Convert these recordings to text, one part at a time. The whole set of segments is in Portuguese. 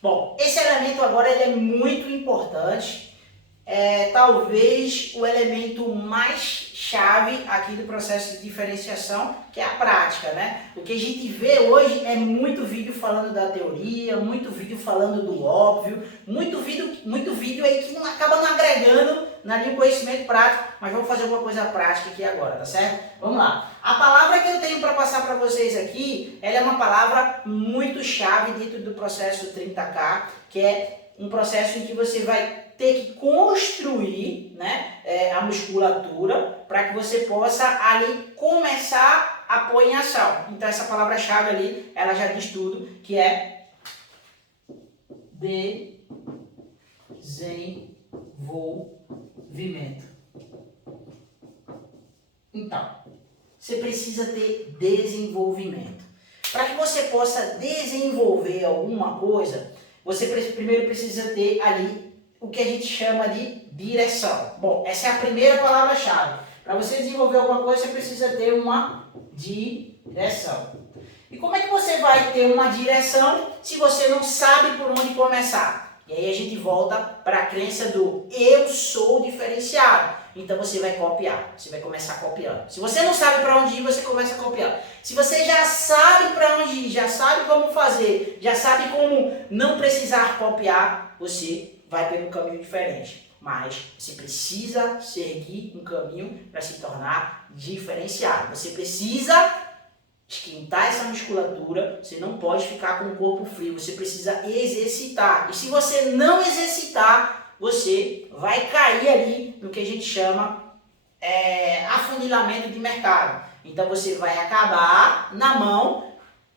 Bom, esse elemento agora ele é muito importante, talvez o elemento mais chave aqui do processo de diferenciação, que é a prática, né? O que a gente vê hoje é muito vídeo falando da teoria, muito vídeo falando do óbvio, muito vídeo aí que acaba não agregando na linha conhecimento prático, mas vamos fazer alguma coisa prática aqui agora, tá certo? Vamos lá. A palavra que eu tenho para passar para vocês aqui, ela é uma palavra muito chave dentro do processo 30K, que é um processo em que você vai ter que construir, né, a musculatura para que você possa ali começar a pôr em ação. Então essa palavra-chave ali, ela já diz tudo, que é desenvolvimento. Então, você precisa ter desenvolvimento. Para que você possa desenvolver alguma coisa, você primeiro precisa ter ali o que a gente chama de direção. Bom, essa é a primeira palavra-chave. Para você desenvolver alguma coisa, você precisa ter uma direção. E como é que você vai ter uma direção se você não sabe por onde começar? E aí a gente volta para a crença do eu sou diferenciado. Então você vai copiar, você vai começar copiando. Se você não sabe para onde ir, você começa copiando. Se você já sabe para onde ir, já sabe como fazer, já sabe como não precisar copiar, você vai pelo caminho diferente. Mas você precisa seguir um caminho para se tornar diferenciado. Você precisa esquentar essa musculatura, você não pode ficar com o corpo frio, você precisa exercitar. E se você não exercitar, você vai cair ali no que a gente chama afunilamento de mercado. Então você vai acabar na mão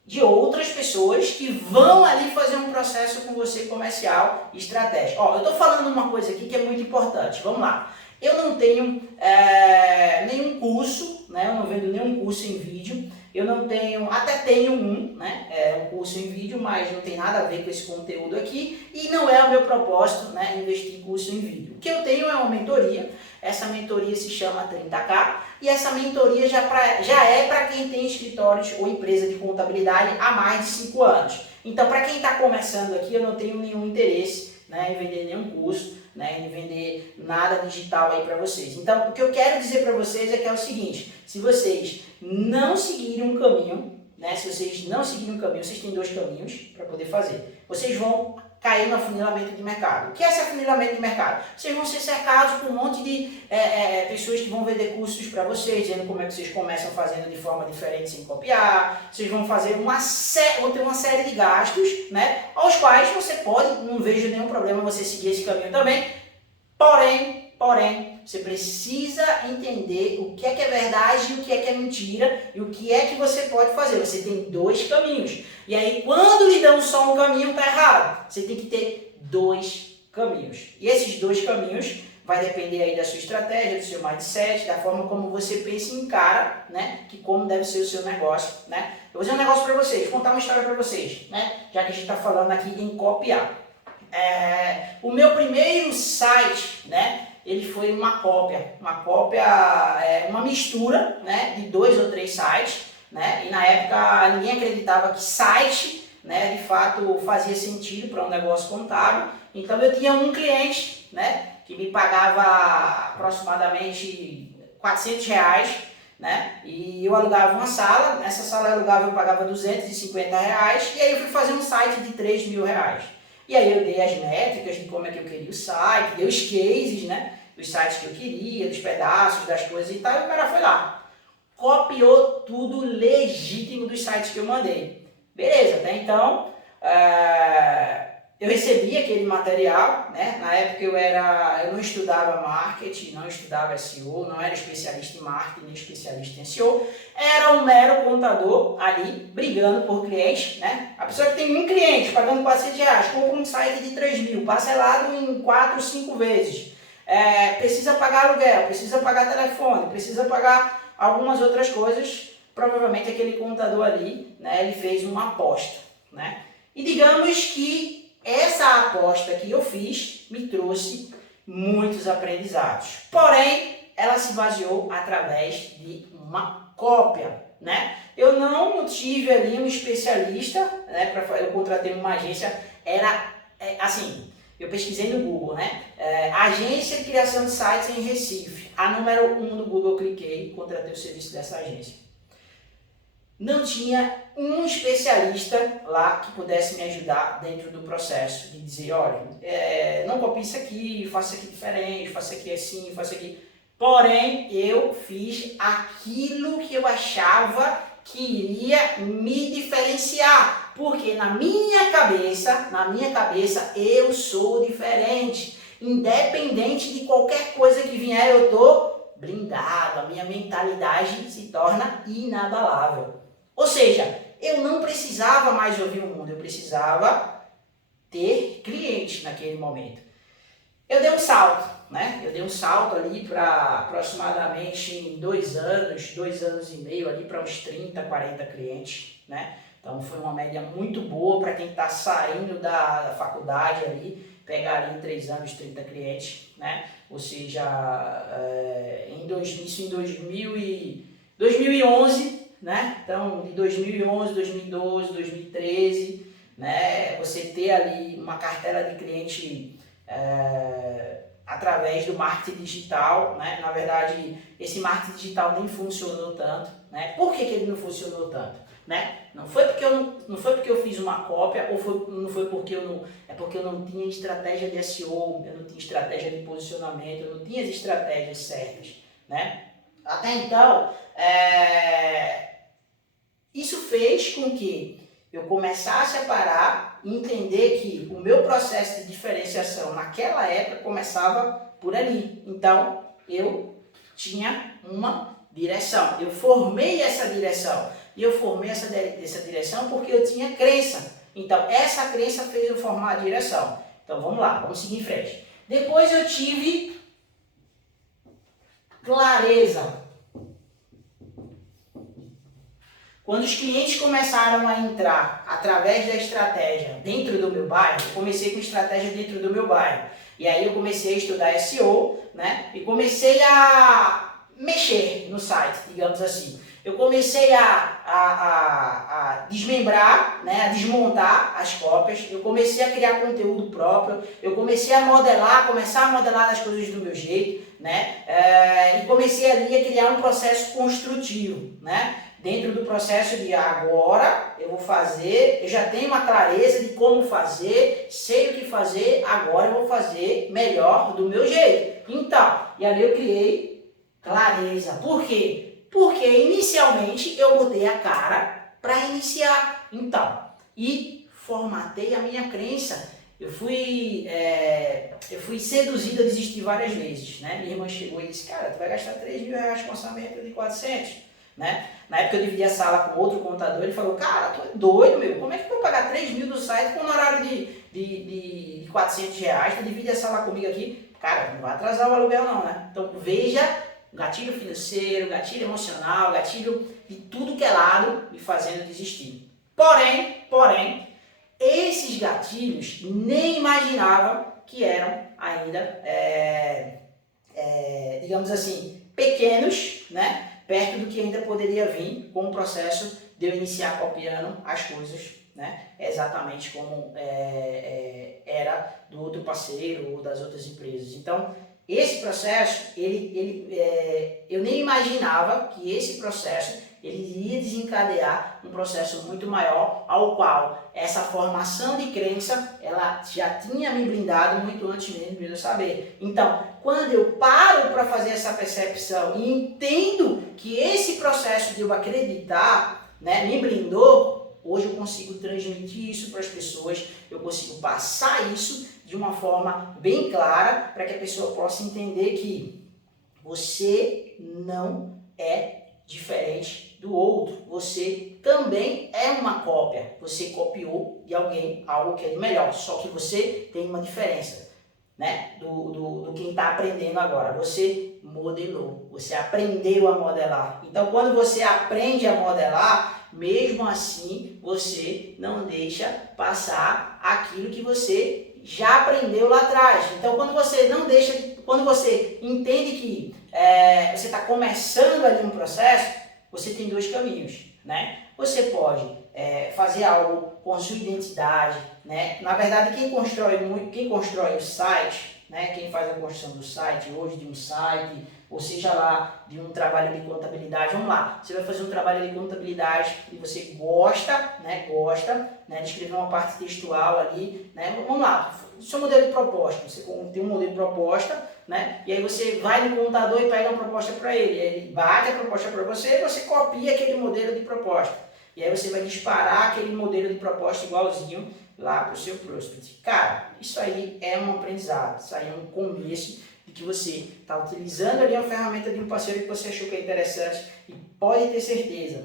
de outras pessoas que vão ali fazer um processo com você comercial e estratégico. Ó, eu estou falando uma coisa aqui que é muito importante. Vamos lá. Eu não tenho nenhum curso, né? Eu não vendo nenhum curso em vídeo. Eu não tenho, até tenho um curso em vídeo, mas não tem nada a ver com esse conteúdo aqui e não é o meu propósito, né, investir em curso em vídeo. O que eu tenho é uma mentoria, essa mentoria se chama 30K e essa mentoria já é para quem tem escritórios ou empresa de contabilidade há mais de 5 anos. Então, para quem está começando aqui, eu não tenho nenhum interesse, né, em vender nenhum curso, né, em vender nada digital aí para vocês. Então, o que eu quero dizer para vocês é que é o seguinte: se vocês não seguirem um caminho, né, se vocês não seguirem um caminho, vocês têm 2 caminhos para poder fazer. Vocês vão cair no afunilamento de mercado. O que é esse afunilamento de mercado? Vocês vão ser cercados por um monte de pessoas que vão vender cursos para vocês, dizendo como é que vocês começam fazendo de forma diferente sem copiar. Vocês vão fazer vão ter uma série de gastos, né, aos quais você pode, não vejo nenhum problema você seguir esse caminho também. Porém, você precisa entender o que é verdade e o que é mentira e o que é que você pode fazer. Você tem 2 caminhos. E aí, quando lhe dão só um caminho, tá errado. Você tem que ter 2 caminhos. E esses 2 caminhos vai depender aí da sua estratégia, do seu mindset, da forma como você pensa e encara, né, que como deve ser o seu negócio, né. Eu vou dizer um negócio para vocês, vou contar uma história para vocês, né, já que a gente está falando aqui em copiar. O meu primeiro site, né, ele foi uma cópia, uma mistura, né, de 2 ou 3 sites, né, e na época ninguém acreditava que site, né, de fato fazia sentido para um negócio contábil. Então eu tinha um cliente, né, que me pagava aproximadamente R$400, né, e eu alugava uma sala, nessa sala eu alugava, eu pagava R$250, e aí eu fui fazer um site de R$3.000. E aí eu dei as métricas de como é que eu queria o site, dei os cases, né, dos sites que eu queria, dos pedaços, das coisas e tal, e o cara foi lá. Copiou tudo legítimo dos sites que eu mandei. Beleza, até então eu recebi aquele material, né? Na época eu não estudava marketing, não estudava SEO, não era especialista em marketing, nem especialista em SEO, era um mero contador ali, brigando por cliente, né? A pessoa que tem um cliente pagando R$400, compra um site de 3.000, parcelado em 4 ou 5 vezes, precisa pagar aluguel, precisa pagar telefone, precisa pagar algumas outras coisas, provavelmente aquele contador ali, né, ele fez uma aposta, né? E digamos que essa aposta que eu fiz me trouxe muitos aprendizados. Porém, ela se baseou através de uma cópia, né? Eu não tive ali um especialista, né? Eu contratei uma agência era, assim, eu pesquisei no Google, né? Agência de criação de sites em Recife. A número 1 no Google, eu cliquei e contratei o serviço dessa agência. Não tinha um especialista lá que pudesse me ajudar dentro do processo, de dizer, olha, não copie isso aqui, faça aqui diferente, faça aqui assim, faça aqui. Porém, eu fiz aquilo que eu achava que iria me diferenciar, porque na minha cabeça eu sou diferente. Independente de qualquer coisa que vier, eu tô blindado, a minha mentalidade se torna inabalável. Ou seja, eu não precisava mais ouvir o mundo, eu precisava ter clientes naquele momento. Eu dei um salto, né? Eu dei um salto ali para aproximadamente em 2 anos e meio, ali para uns 30, 40 clientes, né? Então foi uma média muito boa para quem está saindo da faculdade ali, pegar ali em 3 anos 30 clientes, né? Ou seja, isso em 2011, né? Então, de 2011, 2012, 2013, né? Você ter ali uma cartela de cliente através do marketing digital, né? Na verdade, esse marketing digital nem funcionou tanto, né? Por que ele não funcionou tanto, né? Não foi porque eu fiz uma cópia, não foi porque porque eu não tinha estratégia de SEO, eu não tinha estratégia de posicionamento, eu não tinha as estratégias certas, né? Até então, isso fez com que eu começasse a parar e entender que o meu processo de diferenciação naquela época começava por ali. Então, eu tinha uma direção, eu formei essa direção. E eu formei essa direção porque eu tinha crença. Então, essa crença fez eu formar a direção. Então, vamos lá, vamos seguir em frente. Depois eu tive clareza. Quando os clientes começaram a entrar através da estratégia dentro do meu bairro, eu comecei com estratégia dentro do meu bairro. E aí eu comecei a estudar SEO, né? E comecei a mexer no site, digamos assim. Eu comecei a desmembrar, né, a desmontar as cópias, eu comecei a criar conteúdo próprio, eu comecei a começar a modelar as coisas do meu jeito, né, e comecei ali a criar um processo construtivo, né, dentro do processo de agora eu vou fazer, eu já tenho uma clareza de como fazer, sei o que fazer, agora eu vou fazer melhor do meu jeito. Então, e ali eu criei clareza. Por quê? Porque inicialmente eu botei a cara para iniciar. Então, e formatei a minha crença. Eu fui seduzido a desistir várias vezes, né? Minha irmã chegou e disse, cara, tu vai gastar 3 mil reais com orçamento de 400, né? Na época eu dividi a sala com outro contador, ele falou, cara, tu é doido, meu, como é que tu vai pagar 3 mil do site com um horário de 400 reais? Tu divide a sala comigo aqui, cara, não vai atrasar o aluguel não, né? Então veja, gatilho financeiro, gatilho emocional, gatilho de tudo que é lado me fazendo desistir. Porém, esses gatilhos nem imaginava que eram ainda, digamos assim, pequenos, né? Perto do que ainda poderia vir com o processo de eu iniciar copiando as coisas, né? Exatamente como era do outro parceiro ou das outras empresas. Então, esse processo, eu nem imaginava que esse processo ele iria desencadear um processo muito maior, ao qual essa formação de crença, ela já tinha me blindado muito antes mesmo de eu saber. Então, quando eu paro para fazer essa percepção e entendo que esse processo de eu acreditar, né, me blindou, hoje eu consigo transmitir isso para as pessoas, eu consigo passar isso de uma forma bem clara para que a pessoa possa entender que você não é diferente do outro, você também é uma cópia, você copiou de alguém algo que é de melhor, só que você tem uma diferença, né, do quem está aprendendo agora, você modelou, você aprendeu a modelar. Então quando você aprende a modelar, mesmo assim você não deixa passar aquilo que você já aprendeu lá atrás. Então quando você entende que você está começando ali um processo, você tem 2 caminhos, né? Você pode fazer algo com a sua identidade, né? Na verdade, quem constrói o site, né? Quem faz a construção do site hoje, de um site, ou seja lá, de um trabalho de contabilidade, vamos lá, você vai fazer um trabalho de contabilidade e você gosta, né, de escrever uma parte textual ali, né? Vamos lá, seu modelo de proposta, você tem um modelo de proposta, né? E aí você vai no contador e pega uma proposta para ele, aí ele bate a proposta para você e você copia aquele modelo de proposta. E aí você vai disparar aquele modelo de proposta igualzinho lá para o seu prospect. Cara, isso aí é um aprendizado, isso aí é um começo de que você está utilizando ali uma ferramenta de um parceiro que você achou que é interessante e pode ter certeza,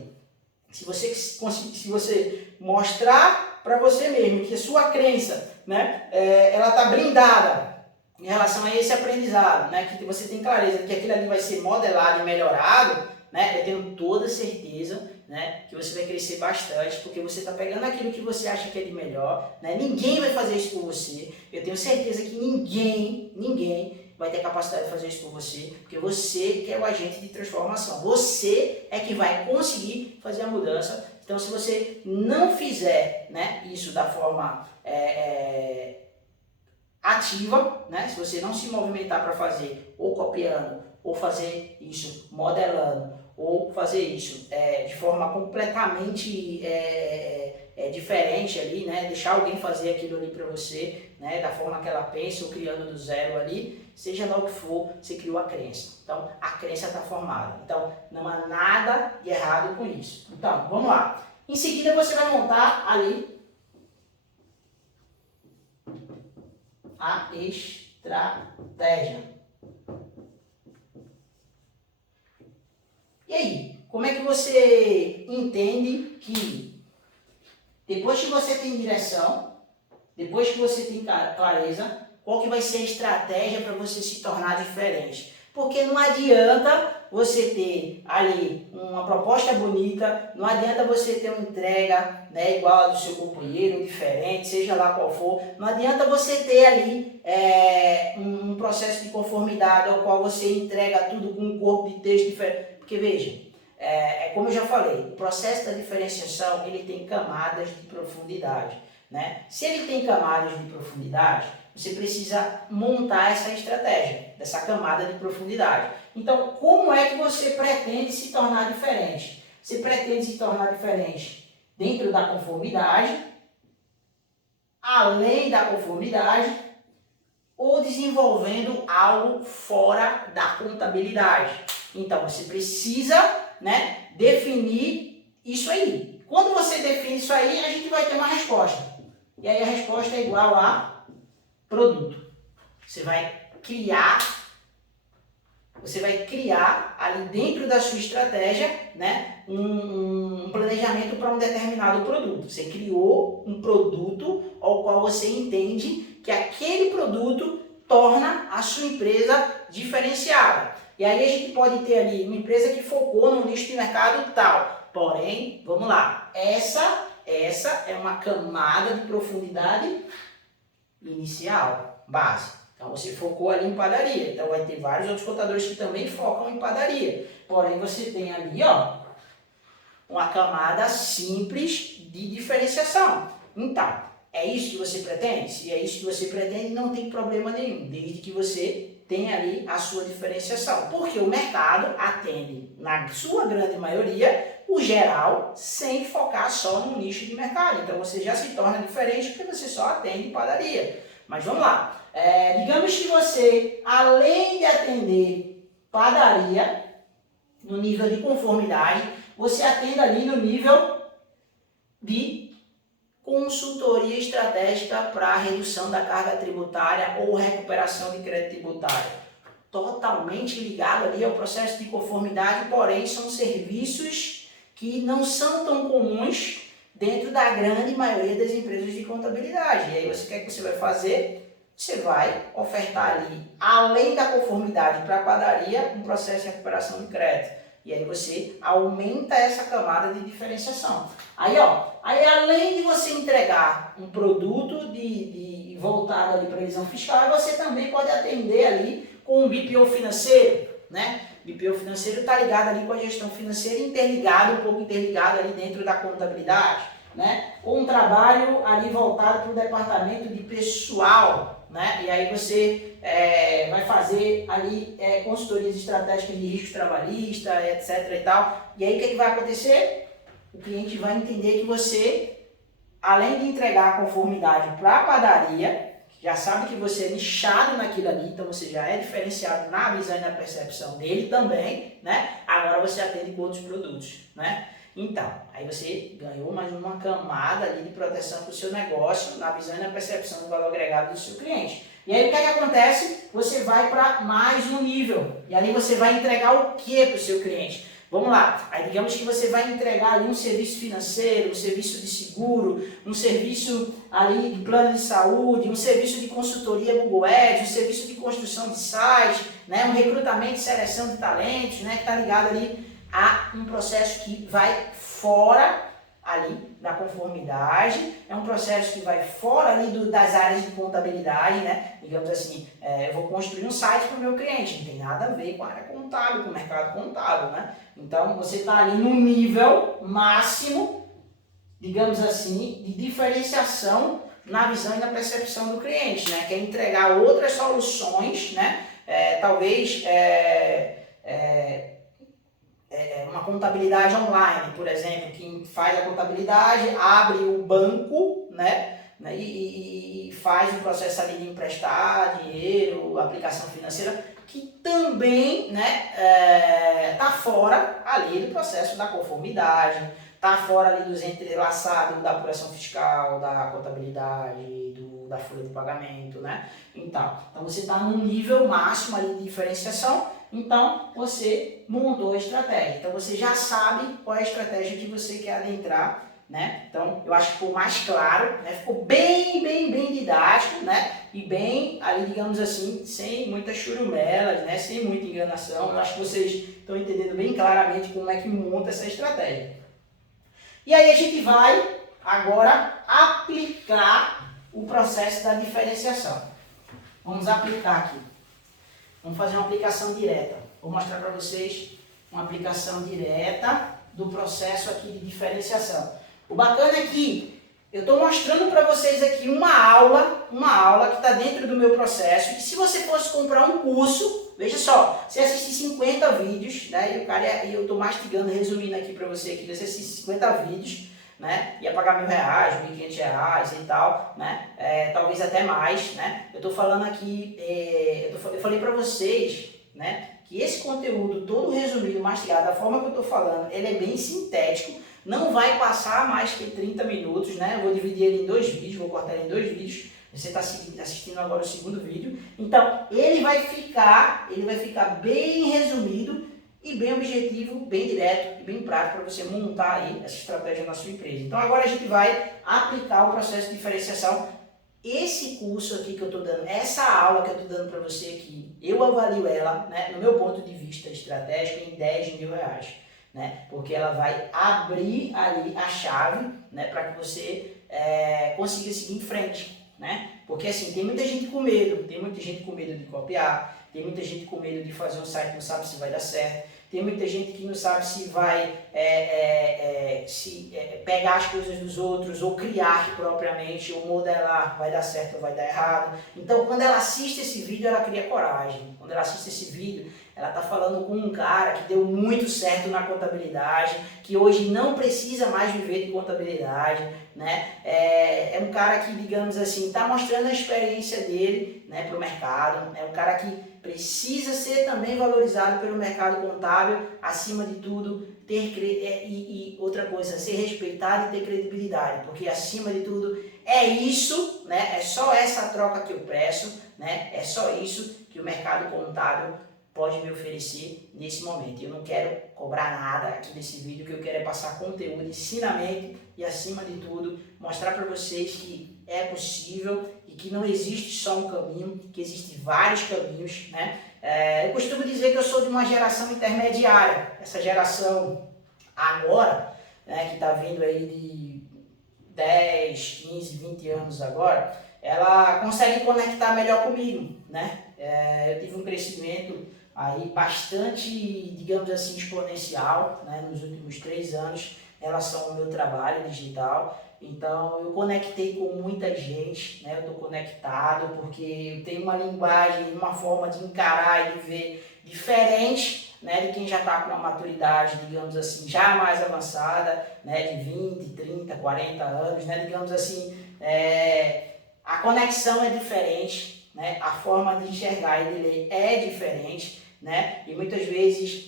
se você mostrar para você mesmo que a sua crença, né, ela está blindada em relação a esse aprendizado, né, que você tem clareza de que aquilo ali vai ser modelado e melhorado, né, eu tenho toda certeza, né, que você vai crescer bastante, porque você está pegando aquilo que você acha que é de melhor, né, ninguém vai fazer isso por você, eu tenho certeza que ninguém vai ter capacidade de fazer isso por você, porque você que é o agente de transformação, você é que vai conseguir fazer a mudança. Então, se você não fizer, né, isso da forma ativa, né, se você não se movimentar para fazer, ou copiando, ou fazer isso modelando, ou fazer isso de forma completamente diferente ali, né, deixar alguém fazer aquilo ali para você, né, da forma que ela pensa, ou criando do zero ali, seja lá o que for, você criou a crença. Então, a crença está formada. Então, não há nada de errado com isso. Então, vamos lá. Em seguida, você vai montar ali a estratégia. E aí, como é que você entende que depois que você tem direção, depois que você tem clareza, qual que vai ser a estratégia para você se tornar diferente? Porque não adianta você ter ali uma proposta bonita, não adianta você ter uma entrega, né, igual a do seu companheiro, diferente, seja lá qual for, não adianta você ter ali um processo de conformidade ao qual você entrega tudo com um corpo de texto diferente. Porque veja, como eu já falei, o processo da diferenciação ele tem camadas de profundidade, né? Se ele tem camadas de profundidade, você precisa montar essa estratégia, dessa camada de profundidade. Então, como é que você pretende se tornar diferente? Você pretende se tornar diferente dentro da conformidade, além da conformidade, ou desenvolvendo algo fora da contabilidade. Então, você precisa, né, definir isso aí. Quando você define isso aí, a gente vai ter uma resposta. E aí a resposta é igual a produto. Você vai criar ali dentro da sua estratégia, né, um planejamento para um determinado produto. Você criou um produto ao qual você entende que aquele produto torna a sua empresa diferenciada. E aí a gente pode ter ali uma empresa que focou no nicho de mercado tal. Porém, vamos lá, essa é uma camada de profundidade inicial, base. Então você focou ali em padaria. Então vai ter vários outros contadores que também focam em padaria. Porém, você tem ali, ó, uma camada simples de diferenciação. Então, é isso que você pretende? Se é isso que você pretende, não tem problema nenhum, desde que você tenha ali a sua diferenciação. Porque o mercado atende, na sua grande maioria, o geral, sem focar só no nicho de mercado. Então você já se torna diferente porque você só atende padaria. Mas vamos lá. Digamos que você, além de atender padaria, no nível de conformidade, você atenda ali no nível de consultoria estratégica para a redução da carga tributária ou recuperação de crédito tributário. Totalmente ligado ali ao processo de conformidade, porém são serviços que não são tão comuns dentro da grande maioria das empresas de contabilidade. E aí o que você vai fazer? Você vai ofertar ali, além da conformidade para a padaria, um processo de recuperação de crédito. E aí você aumenta essa camada de diferenciação. Aí, além de você entregar um produto voltado ali para a elisão fiscal, você também pode atender ali com um BPO financeiro, né? BPO financeiro está ligado ali com a gestão financeira, um pouco interligado ali dentro da contabilidade. né? Ou um trabalho ali voltado para o departamento de pessoal, né? E aí você vai fazer ali consultorias estratégicas de risco trabalhista, etc. e tal. E aí o que vai acontecer? O cliente vai entender que você, além de entregar a conformidade para a padaria, já sabe que você é nichado naquilo ali, então você já é diferenciado na visão e na percepção dele também, né? Agora você atende com outros produtos, né? Então, aí você ganhou mais uma camada ali de proteção para o seu negócio, na visão e na percepção do valor agregado do seu cliente. E aí o que acontece? Você vai para mais um nível, e ali você vai entregar o que para o seu cliente? Vamos lá, aí digamos que você vai entregar ali um serviço financeiro, um serviço de seguro, um serviço ali de plano de saúde, um serviço de consultoria Google Ads, um serviço de construção de site, né, um recrutamento e seleção de talentos, né, que está ligado ali a um processo que vai fora ali da conformidade, é um processo que vai fora ali das áreas de contabilidade, né? Digamos assim, eu vou construir um site para o meu cliente, não tem nada a ver com a área contábil, com o mercado contábil, né? Então você está ali no nível máximo, digamos assim, de diferenciação na visão e na percepção do cliente, né? Que é entregar outras soluções, né? Talvez uma contabilidade online, por exemplo, que faz a contabilidade, abre o banco, né, e faz o processo ali de emprestar dinheiro, aplicação financeira, que também, né, tá fora ali do processo da conformidade, tá fora ali dos entrelaçados da apuração fiscal, da contabilidade, da folha de pagamento, né? Então você está num nível máximo ali de diferenciação. Então, você montou a estratégia. Então, você já sabe qual é a estratégia que você quer adentrar, né? Então, eu acho que ficou mais claro, né? Ficou bem didático, né? E bem, ali, digamos assim, sem muitas churumelas, né? Sem muita enganação. Eu acho que vocês estão entendendo bem claramente como é que monta essa estratégia. E aí, a gente vai agora aplicar o processo da diferenciação. Vamos aplicar aqui. Vamos fazer uma aplicação direta. Vou mostrar para vocês uma aplicação direta do processo aqui de diferenciação. O bacana é que eu estou mostrando para vocês aqui uma aula que está dentro do meu processo. E se você fosse comprar um curso, veja só, você assiste 50 vídeos, né? E eu estou mastigando, resumindo aqui para você aqui, você assiste 50 vídeos, né? Ia pagar R$1.000, R$1.500 e tal, né? Talvez até mais, né? Eu estou falando aqui, eu falei para vocês, né? Que esse conteúdo todo resumido, mastigado, da forma que eu estou falando, ele é bem sintético, não vai passar mais que 30 minutos, né? Eu vou dividir ele em 2 vídeos, vou cortar ele em 2 vídeos. Você está assistindo agora o segundo vídeo. Então, ele vai ficar bem resumido e bem objetivo, bem direto e bem prático para você montar aí essa estratégia na sua empresa. Então agora a gente vai aplicar o processo de diferenciação. Esse curso aqui que eu estou dando, essa aula que eu estou dando para você aqui, eu avalio ela, né, no meu ponto de vista estratégico, em R$10.000, né, porque ela vai abrir ali a chave, né, para que você consiga seguir em frente, né, porque assim, tem muita gente com medo de copiar, tem muita gente com medo de fazer um site que não sabe se vai dar certo. Tem muita gente que não sabe se vai pegar as coisas dos outros ou criar propriamente, ou modelar, vai dar certo ou vai dar errado. Então, quando ela assiste esse vídeo, ela cria coragem. Quando ela assiste esse vídeo, ela está falando com um cara que deu muito certo na contabilidade, que hoje não precisa mais viver de contabilidade, né? É um cara que, digamos assim, está mostrando a experiência dele, né, para o mercado. É um cara que precisa ser também valorizado pelo mercado contábil, acima de tudo, e outra coisa, ser respeitado e ter credibilidade, porque acima de tudo é isso, né? É só essa troca que eu presto, né? É só isso que o mercado contábil pode me oferecer nesse momento. Eu não quero cobrar nada aqui nesse vídeo, o que eu quero é passar conteúdo, ensinamento e, acima de tudo, mostrar para vocês que é possível e que não existe só um caminho, que existem vários caminhos, né? Eu costumo dizer que eu sou de uma geração intermediária, essa geração agora, né, que está vindo aí de 10, 15, 20 anos agora, ela consegue conectar melhor comigo, né? Eu tive um crescimento aí bastante, digamos assim, exponencial, né, nos últimos 3 anos em relação ao meu trabalho digital. Então eu conectei com muita gente, né? Eu estou conectado porque eu tenho uma linguagem, uma forma de encarar e de ver diferente, né, de quem já está com uma maturidade, digamos assim, já mais avançada, né, de 20, 30, 40 anos, né, digamos assim, a conexão é diferente, né, a forma de enxergar e de ler é diferente, né, e muitas vezes,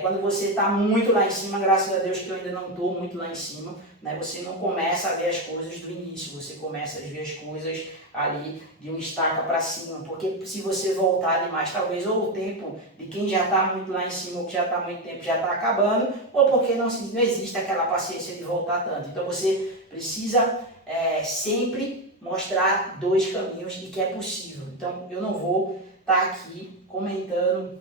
quando você está muito lá em cima, graças a Deus que eu ainda não estou muito lá em cima, né, você não começa a ver as coisas do início, você começa a ver as coisas ali de um estaca para cima, porque se você voltar demais, talvez ou o tempo de quem já está muito lá em cima, ou que já está há muito tempo, já está acabando, ou porque não existe aquela paciência de voltar tanto. Então você precisa sempre mostrar dois caminhos de que é possível. Então eu não vou estar aqui comentando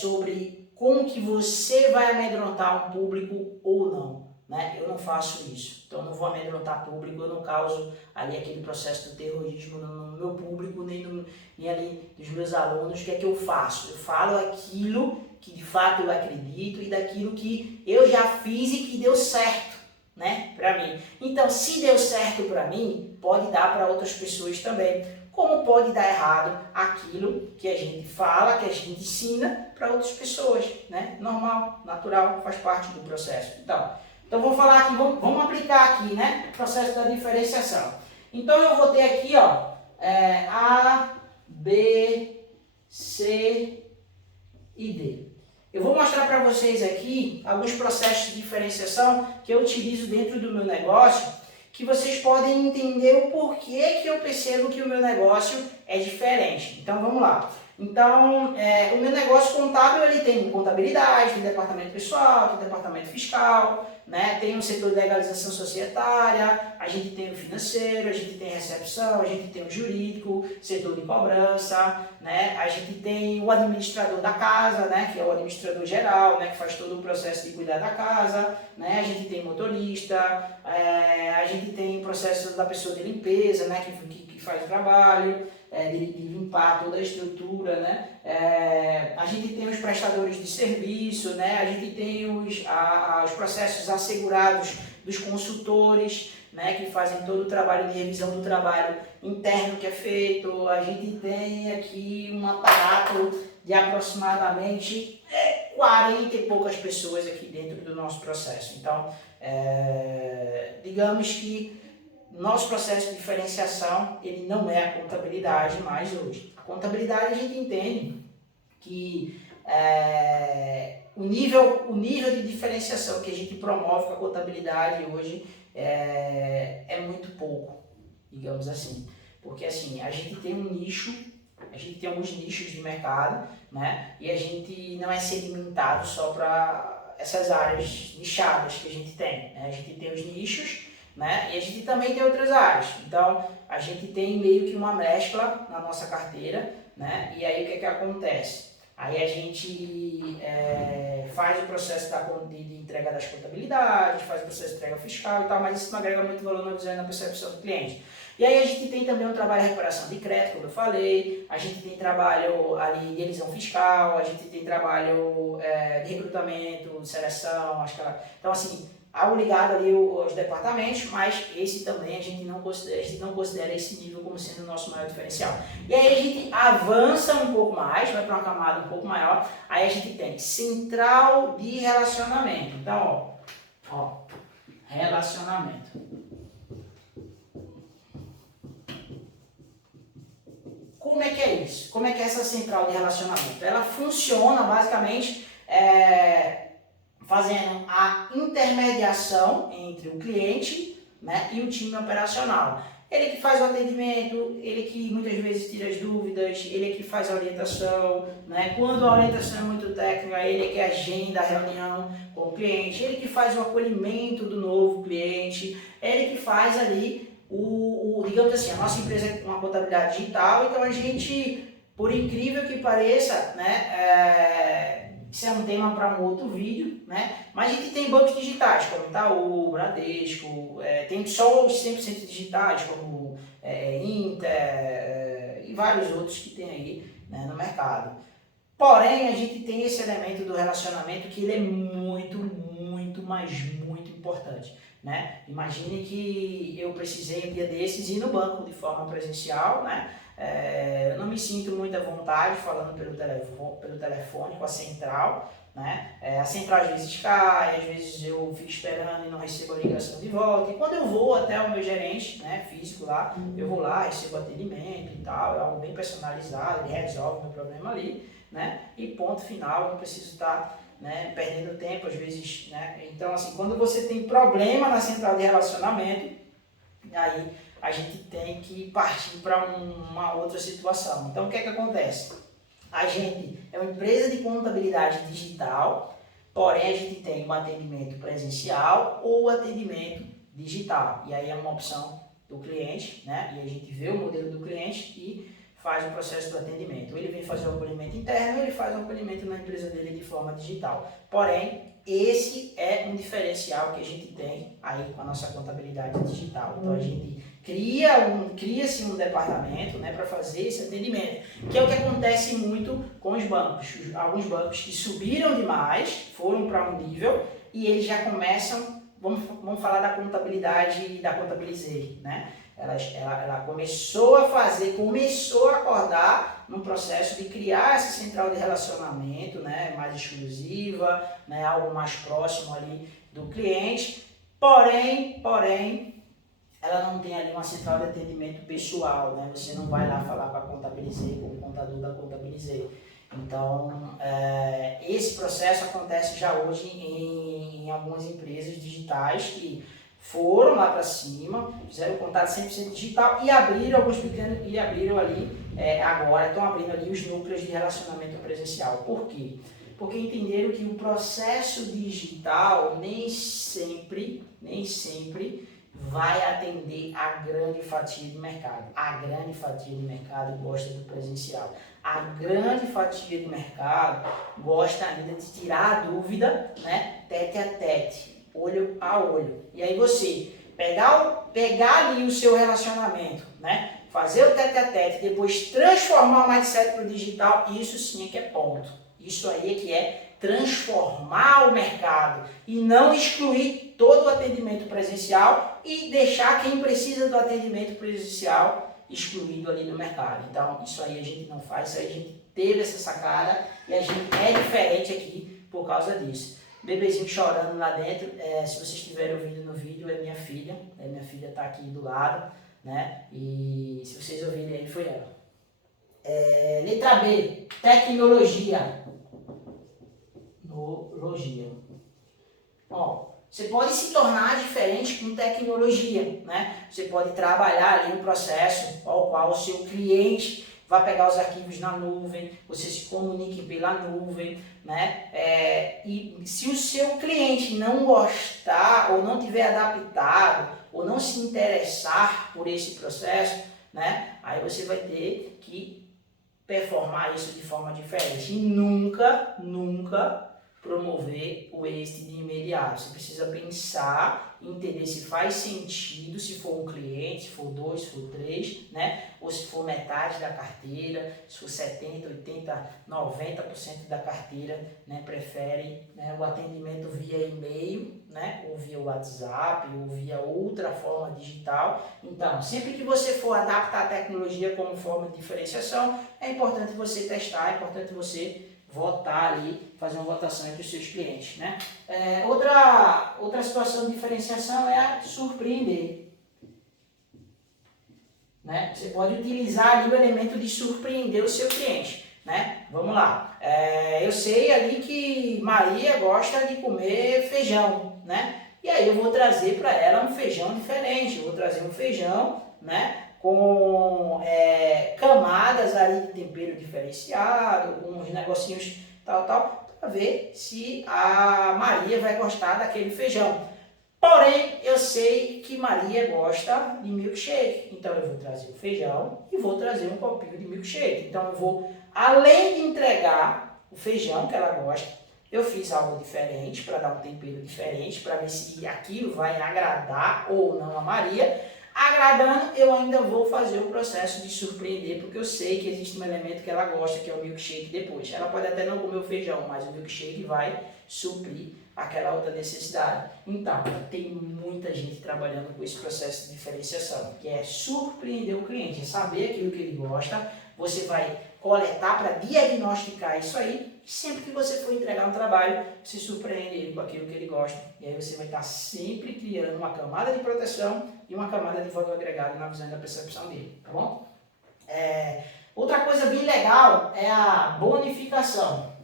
sobre como que você vai amedrontar um público ou não. Né? Eu não faço isso, então eu não vou amedrontar público, eu não causo ali aquele processo do terrorismo no meu público, nem ali dos meus alunos. O que é que eu faço? Eu falo aquilo que de fato eu acredito e daquilo que eu já fiz e que deu certo, né, para mim. Então, se deu certo para mim, pode dar para outras pessoas também. Como pode dar errado aquilo que a gente fala, que a gente ensina para outras pessoas, né? Normal, natural, faz parte do processo. Então vamos falar aqui, vamos aplicar aqui, né, o processo da diferenciação. Então eu vou ter aqui, ó, A, B, C e D. Eu vou mostrar para vocês aqui alguns processos de diferenciação que eu utilizo dentro do meu negócio, que vocês podem entender o porquê que eu percebo que o meu negócio é diferente. Então vamos lá. Então, o meu negócio contábil, ele tem contabilidade, tem departamento pessoal, tem departamento fiscal, né? Tem um setor de legalização societária, a gente tem o financeiro, a gente tem recepção, a gente tem o jurídico, setor de cobrança, né? A gente tem o administrador da casa, né? Que é o administrador geral, né? Que faz todo o processo de cuidar da casa, né? A gente tem motorista, a gente tem o processo da pessoa de limpeza, né? Que faz o trabalho, de limpar toda a estrutura, né? A gente tem os prestadores de serviço, né? A gente tem os processos assegurados dos consultores, né? Que fazem todo o trabalho de revisão do trabalho interno que é feito. A gente tem aqui um aparato de aproximadamente 40 e poucas pessoas aqui dentro do nosso processo. Então, digamos que nosso processo de diferenciação, ele não é a contabilidade mais hoje. A contabilidade a gente entende que o nível de diferenciação que a gente promove com a contabilidade hoje é muito pouco, digamos assim. Porque assim, a gente tem um nicho, a gente tem alguns nichos de mercado, né? E a gente não é segmentado só para essas áreas nichadas que a gente tem, né? A gente tem os nichos, né? E a gente também tem outras áreas. Então, a gente tem meio que uma mescla na nossa carteira, né? E aí o que é que acontece? Aí a gente faz o processo de entrega das contabilidades, faz o processo de entrega fiscal e tal, mas isso não agrega muito valor na visão e na percepção do cliente. E aí a gente tem também um trabalho de recuperação de crédito, como eu falei, a gente tem trabalho ali de elisão fiscal, a gente tem trabalho de recrutamento, de seleção, então assim, algo ligado ali aos departamentos, mas esse também a gente não considera esse nível como sendo o nosso maior diferencial. E aí a gente avança um pouco mais, vai para uma camada um pouco maior, aí a gente tem central de relacionamento. Então, ó relacionamento. Como é que é isso? Como é que é essa central de relacionamento? Ela funciona basicamente fazendo a intermediação entre o cliente, né, e o time operacional. Ele que faz o atendimento, ele que muitas vezes tira as dúvidas, ele que faz a orientação, né? Quando a orientação é muito técnica, ele que agenda a reunião com o cliente, ele que faz o acolhimento do novo cliente, ele que faz ali digamos assim, a nossa empresa é uma contabilidade digital, então a gente, por incrível que pareça, né, isso é um tema para um outro vídeo, né? Mas a gente tem bancos digitais, como Itaú, Bradesco, tem só os 100% digitais, como Inter e vários outros que tem aí, né, no mercado. Porém, a gente tem esse elemento do relacionamento que ele é muito, muito, mas muito importante. né? Imagine que eu precisei um dia desses ir no banco de forma presencial, né? Eu não me sinto muito à vontade falando pelo telefone com a central, né? A central às vezes cai, às vezes eu fico esperando e não recebo a ligação de volta. E quando eu vou até o meu gerente, né, físico lá, eu vou lá, recebo atendimento e tal, é algo bem personalizado, ele resolve o meu problema ali, né? E ponto final, eu não preciso estar, né, perdendo tempo às vezes, né? Então assim, quando você tem problema na central de relacionamento, aí a gente tem que partir para uma outra situação. Então o que é que acontece? A gente é uma empresa de contabilidade digital, porém a gente tem um atendimento presencial ou atendimento digital. E aí é uma opção do cliente, né? E a gente vê o modelo do cliente e faz o processo do atendimento. Ele vem fazer o acolhimento interno, ele faz o acolhimento na empresa dele de forma digital. Porém, esse é um diferencial que a gente tem aí com a nossa contabilidade digital. Então a gente cria-se um departamento, né, para fazer esse atendimento, que é o que acontece muito com os bancos. Alguns bancos que subiram demais, foram para um nível e eles já começam, vamos falar da contabilidade, da Contabilizei, né? Ela começou a acordar no processo de criar essa central de relacionamento, né, mais exclusiva, né, algo mais próximo ali do cliente, porém, ela não tem ali uma central de atendimento pessoal, né? Você não vai lá falar com a Contabilizei, com o contador da Contabilizei. Então, esse processo acontece já hoje em algumas empresas digitais que foram lá para cima, fizeram o contato 100% digital e abriram alguns pequenos, e abriram ali, agora estão abrindo ali os núcleos de relacionamento presencial. Por quê? Porque entenderam que o processo digital nem sempre vai atender a grande fatia do mercado. A grande fatia do mercado gosta do presencial. A grande fatia do mercado gosta ainda de tirar a dúvida, né, tete a tete, olho a olho. E aí você pegar ali o seu relacionamento, né, fazer o tete a tete, depois transformar o mindset para o digital, isso sim é que é ponto. Isso aí é que é transformar o mercado e não excluir todo o atendimento presencial e deixar quem precisa do atendimento presencial excluído ali no mercado. Então, isso aí a gente não faz, isso aí a gente teve essa sacada e a gente é diferente aqui por causa disso. Bebezinho chorando lá dentro, se vocês estiverem ouvindo no vídeo, é minha filha está aqui do lado, né? E se vocês ouvirem aí, foi ela. Letra B, tecnologia. Ó, você pode se tornar diferente com tecnologia, né? Você pode trabalhar ali um processo ao qual o seu cliente vai pegar os arquivos na nuvem, você se comunique pela nuvem, né? E se o seu cliente não gostar ou não tiver adaptado ou não se interessar por esse processo, né? Aí você vai ter que performar isso de forma diferente e nunca promover o êxito de imediato. Você precisa pensar, entender se faz sentido, se for um cliente, se for dois, se for três, né? Ou se for metade da carteira, se for 70, 80, 90% da carteira, né? Prefere, né, o atendimento via e-mail, né? Ou via WhatsApp, ou via outra forma digital. Então, sempre que você for adaptar a tecnologia como forma de diferenciação, é importante você testar, é importante você votar ali, fazer uma votação entre os seus clientes, né? Outra situação de diferenciação é a surpreender, né? Você pode utilizar ali o elemento de surpreender o seu cliente, né? Vamos lá. Eu sei ali que Maria gosta de comer feijão, né? E aí eu vou trazer para ela um feijão diferente, eu vou trazer um feijão, né, com camadas ali de tempero diferenciado, com uns negocinhos tal, para ver se a Maria vai gostar daquele feijão. Porém, eu sei que Maria gosta de milkshake, então eu vou trazer o feijão e vou trazer um copinho de milkshake. Então eu vou, além de entregar o feijão que ela gosta, eu fiz algo diferente para dar um tempero diferente, para ver se aquilo vai agradar ou não a Maria. Agradando, eu ainda vou fazer o processo de surpreender, porque eu sei que existe um elemento que ela gosta, que é o milkshake depois. Ela pode até não comer o feijão, mas o milkshake vai suprir aquela outra necessidade. Então, tem muita gente trabalhando com esse processo de diferenciação, que é surpreender o cliente, é saber aquilo que ele gosta, você vai coletar para diagnosticar isso aí, e sempre que você for entregar um trabalho, você surpreende ele com aquilo que ele gosta, e aí você vai estar sempre criando uma camada de proteção e uma camada de valor agregado na visão e na percepção dele, tá bom? Outra coisa bem legal é a bonificação,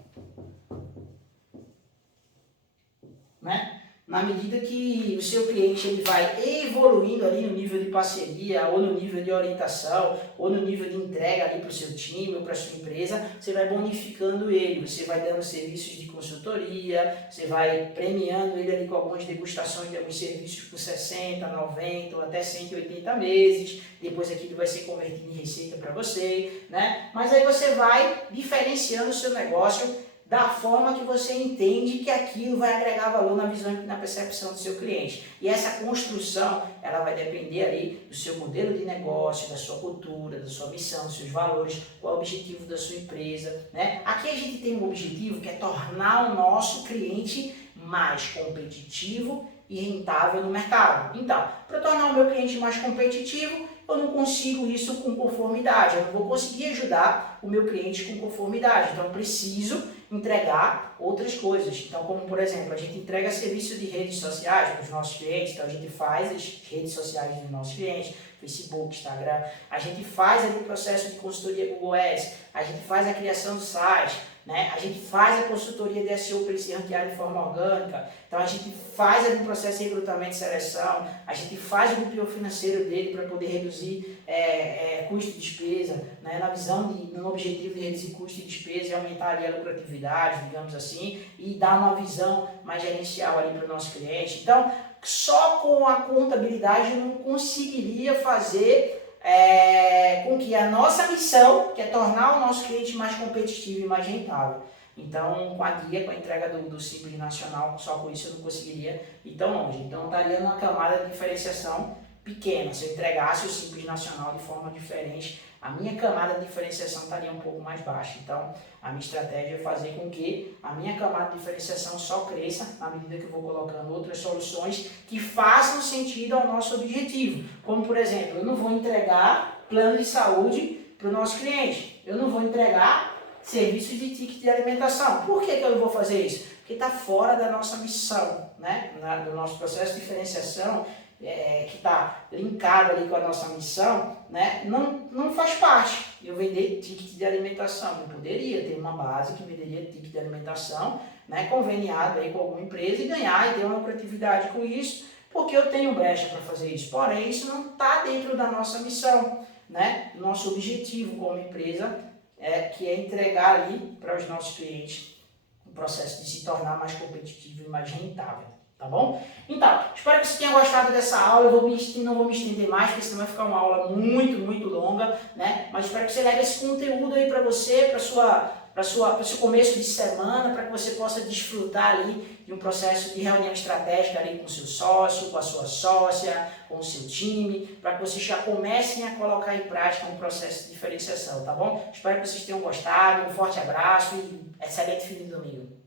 né? Na medida que o seu cliente ele vai evoluindo ali no nível de parceria, ou no nível de orientação, ou no nível de entrega ali para o seu time ou para a sua empresa, você vai bonificando ele, você vai dando serviços de consultoria, você vai premiando ele ali com algumas degustações de alguns serviços por 60, 90 ou até 180 meses, depois aquilo vai ser convertido em receita para você, né? Mas aí você vai diferenciando o seu negócio da forma que você entende que aquilo vai agregar valor na visão e na percepção do seu cliente. E essa construção, ela vai depender ali do seu modelo de negócio, da sua cultura, da sua missão, dos seus valores, qual é o objetivo da sua empresa, né? Aqui a gente tem um objetivo que é tornar o nosso cliente mais competitivo e rentável no mercado. Então, para tornar o meu cliente mais competitivo, eu não consigo isso com conformidade, eu não vou conseguir ajudar o meu cliente com conformidade, então eu preciso entregar outras coisas. Então, como por exemplo, a gente entrega serviço de redes sociais para os nossos clientes, então a gente faz as redes sociais dos nossos clientes, Facebook, Instagram, a gente faz ali o processo de consultoria Google Ads, a gente faz a criação do site, né? A gente faz a consultoria de SEO para ele se ranquear de forma orgânica, então a gente faz ali o processo de recrutamento e seleção, a gente faz o BPO financeiro dele para poder reduzir custo e despesa, né? Na visão no objetivo de reduzir custo e despesa e aumentar ali a lucratividade, digamos assim, e dar uma visão mais gerencial ali para o nosso cliente. Então, só com a contabilidade eu não conseguiria fazer com que a nossa missão, que é tornar o nosso cliente mais competitivo e mais rentável. Então, com a guia, com a entrega do Simples Nacional, só com isso eu não conseguiria ir tão longe. Então, estaria numa camada de diferenciação pequena. Se eu entregasse o Simples Nacional de forma diferente, a minha camada de diferenciação estaria um pouco mais baixa. Então, a minha estratégia é fazer com que a minha camada de diferenciação só cresça na medida que eu vou colocando outras soluções que façam sentido ao nosso objetivo. Como, por exemplo, eu não vou entregar plano de saúde para o nosso cliente. Eu não vou entregar serviços de ticket de alimentação. Por que eu não vou fazer isso? Porque está fora da nossa missão, né? Do nosso processo de diferenciação, que está linkado ali com a nossa missão, né? Não faz parte eu vender ticket de alimentação. Eu poderia ter uma base que venderia ticket de alimentação, né? Conveniado aí com alguma empresa e ganhar e ter uma lucratividade com isso, porque eu tenho brecha para fazer isso. Porém, isso não está dentro da nossa missão, né? Do nosso objetivo como empresa, que é entregar ali para os nossos clientes o processo de se tornar mais competitivo e mais rentável. Tá bom? Então, espero que você tenha gostado dessa aula. Eu não vou me estender mais, porque senão vai ficar uma aula muito, muito longa, né? Mas espero que você leve esse conteúdo aí para você, para o seu começo de semana, para que você possa desfrutar ali de um processo de reunião estratégica ali com o seu sócio, com a sua sócia, com o seu time, para que vocês já comecem a colocar em prática um processo de diferenciação, tá bom? Espero que vocês tenham gostado. Um forte abraço e excelente fim de domingo.